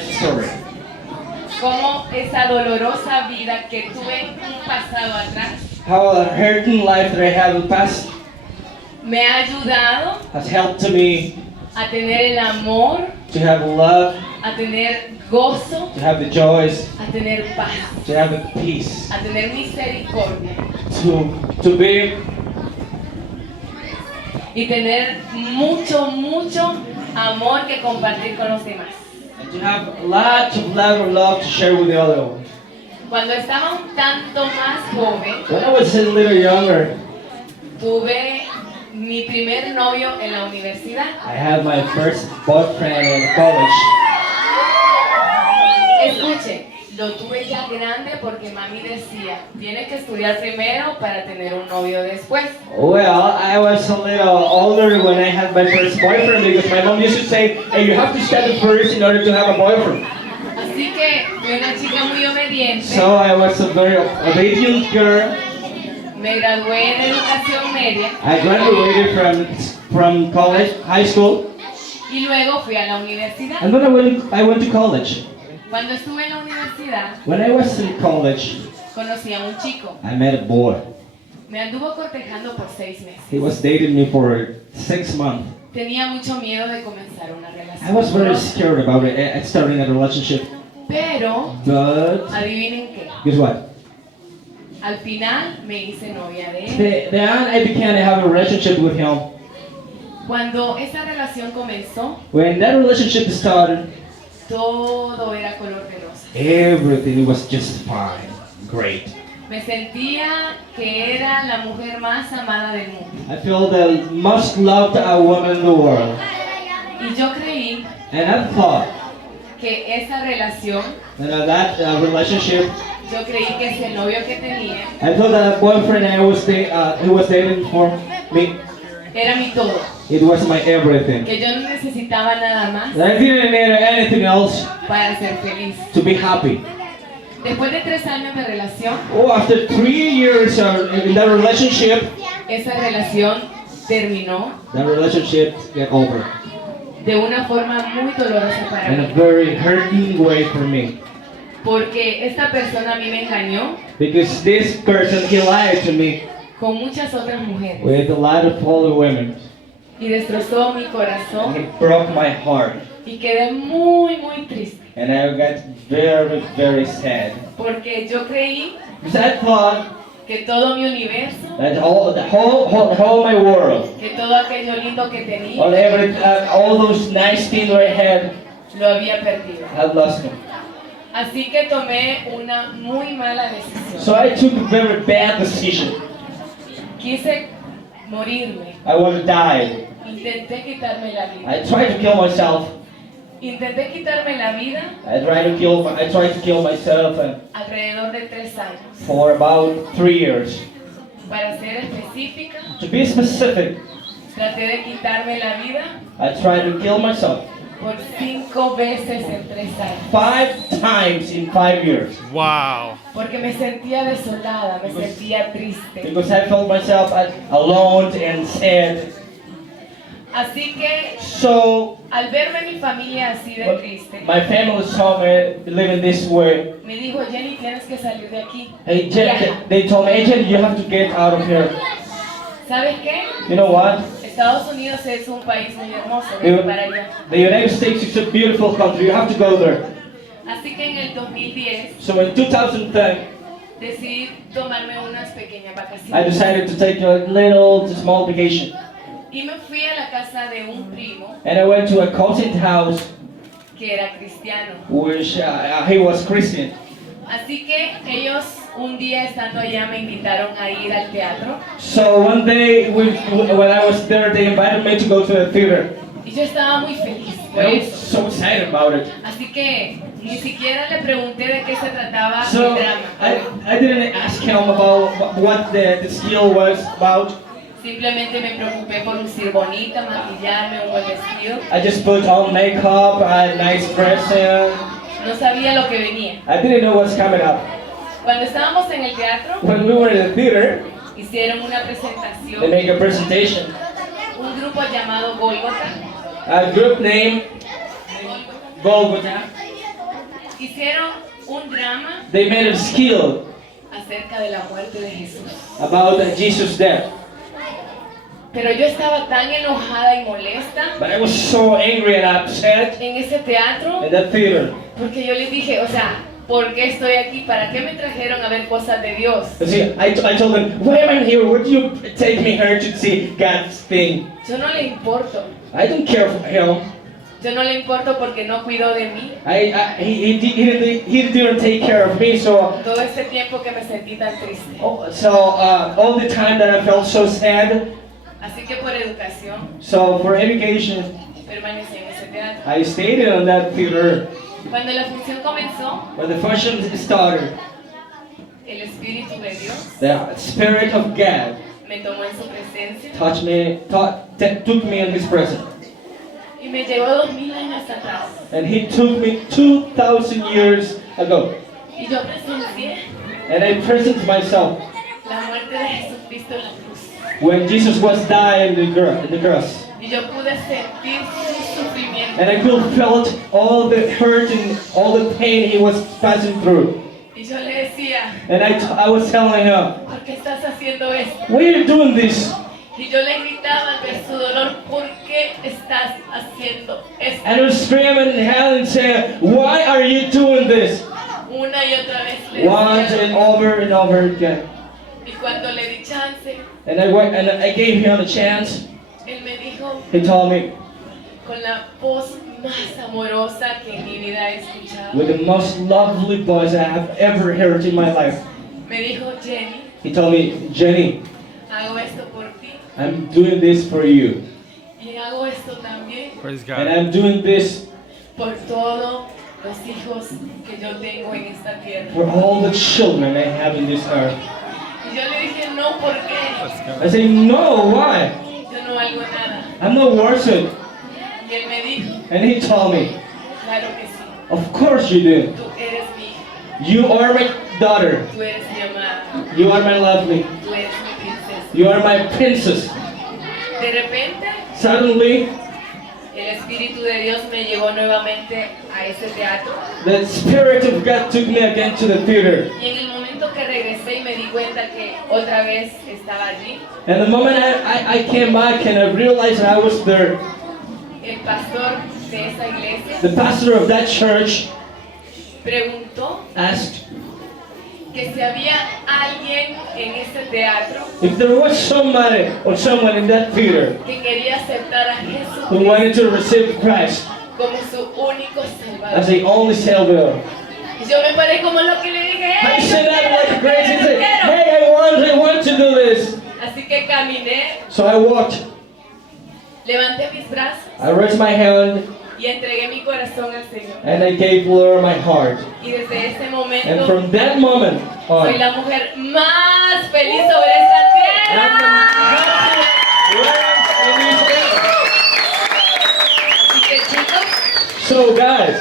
Story. Cómo esa dolorosa vida que tuve en un pasado atrás How a hurting life that I have in the past me ha ayudado has helped to me a tener el amor, to have love, a tener gozo, to have the joys, a tener paz, to have the peace, a tener misericordia to be y tener mucho, mucho amor que compartir con los demás. and to have lots of love to share with the other one. Cuando estaba un tanto más joven, When I was a little younger, tuve mi primer novio en la universidad. I had my first boyfriend in college. Escuchen, lo tuve ya grande porque mami decía, tienes que estudiar primero para tener un novio después. Well, I was a little older when I had my first boyfriend because my mom used to say, hey, you have to study first in order to have a boyfriend. Así que fui una chica muy obediente, So I was a very obedient girl. me gradué en educación media I graduated from college, high school, y luego fui a la universidad. and then I went to college. Cuando estuve en la universidad, When I was in college, conocí a un chico. I met a boy. Me anduvo cortejando por 6 meses. He was dating me for 6 months. Tenía mucho miedo de comenzar una I relación. was very scared about starting a relationship, Pero, but adivinen qué, guess what? al final me hice novia de él. Then I began to have a relationship with him. Cuando esa relación comenzó, When that relationship started, todo era color de rosa. everything was just fine, great. Me sentía que era la mujer más amada del mundo. I feel the most loved woman in the world, Y yo creí and I thought que esa relación, that relationship. yo creí que ese novio que tenía I thought that boyfriend who was dating for me, era mi todo. it was my everything. Que yo no necesitaba nada más I didn't need anything else para ser feliz. to be happy. Después de 3 años de relación, Oh, after 3 years in that relationship, esa relación terminó that relationship got over de una forma muy dolorosa para in a mí. very hurting way for me. Porque esta persona a mí me engañó Because this person, he lied to me con muchas otras mujeres with a lot of other women. y destrozó mi And corazón it broke my heart. y quedé muy, muy triste. And I got very, very sad. Porque yo creí Because I thought que todo mi universo, that whole my world, que todo aquello lindo que tenía, all those nice things I had, lo había perdido. I lost them. Así que tomé una muy mala decisión. So I took a very bad decision. Quise morirme. I want to die. Intenté quitarme la vida. I tried to kill myself. Intenté quitarme la vida I tried to kill myself alrededor de 3 años. for about 3 years. Para ser específica, To be specific, traté de quitarme la vida I tried to kill myself por 5 veces en 3 años. 5 times in 5 years. Wow. Porque me sentía desolada, me sentía triste. Because I felt myself alone and sad. Así que So al verme mi familia así de triste, my family saw me living this way. me dijo, Jenny, tienes que salir de aquí. Hey, Jen, they told me, hey, Jen, you have to get out of here. ¿Sabes qué? You know what? Estados Unidos es un país muy hermoso, The, vete para allá. the United States is a beautiful country. You have to go there. Así que en el 2010 So in 2010, decidí tomarme unas pequeñas I vacaciones. decided to take a little small vacation. Y me fui a la casa de un primo And I went to a cousin's house, que era cristiano. which he was Christian. Así que ellos un día estando allá me invitaron a ir al teatro. So one day, when I was there, they invited me to go to the theater. Y yo estaba muy feliz por I was eso. so excited about it. Así que ni siquiera le pregunté de qué se trataba So el drama. I didn't ask him about what the skill was about. Simplemente me preocupé por lucir bonita, maquillarme, un buen vestido. I just put on makeup, a nice dress, and No sabía lo que venía. I didn't know what's coming up. Cuando estábamos en el teatro, When we were in the theater, hicieron una they presentación, make a presentation. un grupo llamado Golgota. A group named Golgotha. hicieron un drama They made a skill acerca de la muerte de Jesús. about Jesus' death. Pero yo estaba tan enojada y molesta But I was so angry and upset en ese teatro in that theater. porque yo les dije, o sea, ¿por qué estoy aquí? ¿Para qué me trajeron a ver cosas de Dios? You see, I told them, why am I here? Why do you take me here to see God's thing? Yo no le importo. I don't care for him. Yo no le importo porque no cuidó de mí He didn't take care of me, so todo este tiempo que me sentí tan triste. all the time that I felt so sad. Así que por educación So for education, permanecí en ese teatro. I stayed on that theater. Cuando la función comenzó, When the function started, el Espíritu de Dios the Spirit of God me tomó en su presencia touched me, took me in His presence, y me llevó 2000 años atrás. and He took me 2,000 years ago, Y yo presencié and I present myself la muerte de Jesucristo en la cruz. when Jesus was dying in the cross, Y yo pude sentir su sufrimiento. and I could felt all the hurt and all the pain He was passing through, Y yo le decía, and I was telling Him, ¿por qué estás haciendo esto? why are you doing this? Y yo le gritaba al ver su dolor, ¿por qué estás haciendo esto? And I was screaming in hell and saying, why are you doing this? Una y otra vez le Once decía. and over again. Y cuando le di chance, And I gave him a chance. él me dijo He told me con la voz más amorosa que en mi vida he escuchado. with the most lovely voice I have ever heard in my life. Me dijo, Jenny, He told me, Jenny, hago esto por ti I'm doing this for you. y hago esto también Praise And God. I'm doing this por todos los hijos que yo tengo en esta tierra. for all the children I have in this earth. Y yo le dije, no, ¿por qué? Let's go. I say, no, why? Yo no valgo nada. I'm not worth it. Y él me dijo, And he told me, claro que sí, of course you do. tú eres mi hija, You are my daughter. tú eres mi amada, You are my lovely. tú eres mi princesa. You are my princess. De repente, Suddenly, el Espíritu de Dios me llevó nuevamente a ese teatro. the Spirit of God took me again to the theater. Y en el momento que regresé y me di cuenta que otra vez estaba allí, And the moment I came back and I realized I was there, el pastor de esa iglesia the pastor of that church preguntó asked que si había alguien en ese teatro if there was somebody or someone in that theater que quería aceptar a Jesús who wanted to receive Christ como su único as salvador. the only Savior. Y yo me paré como lo que le dije, I ¡hey, yo said out quiero, like yo grace quiero, and yo said, quiero! hey, I want to do this. Así que caminé, So I walked, levanté mis brazos I raised my hand, y entregué mi corazón al Señor. and I gave Lord my heart. Y desde ese And momento from that moment soy on, la mujer más feliz sobre esta I'm tierra. the happiest in this earth. Así que chicos, So guys,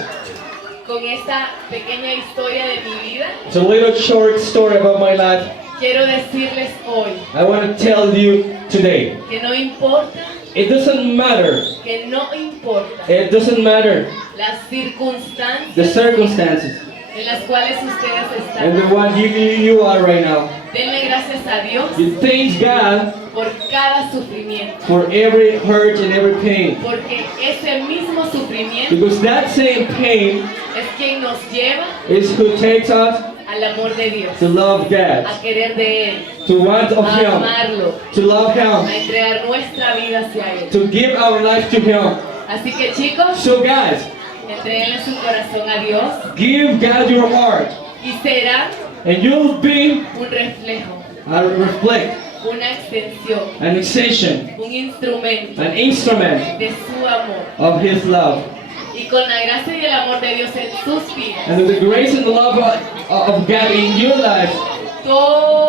con esta pequeña historia de mi vida, it's a little short story about my life. quiero decirles hoy I want to tell you today. que no importa, It doesn't matter. que no importa It doesn't matter las the circunstancias circumstances en las cuales ustedes and the están. one you are right now. Denle gracias a Dios You thank God por cada sufrimiento, for every hurt and every pain. porque ese mismo sufrimiento Because that same pain es quien nos lleva is who takes us al amor de Dios, to love God, a querer de Él, to want of a Him, amarlo, to love a Him, entregar nuestra vida hacia Él. to give our life to Him. Así que chicos, So guys, entréguenle su corazón a Dios give God your heart y será and you'll be un reflejo, a reflect, una extensión, an extension, un instrumento an instrument de su amor. of His love. Y con la gracia y el amor de Dios en sus vidas, And with the grace and the love of God in your life,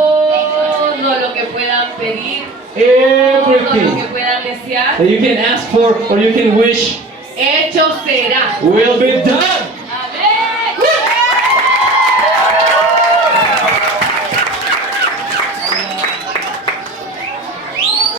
todo lo que puedan pedir, todo lo que everything puedan desear, that you can ask for or you can wish hecho será. will be done.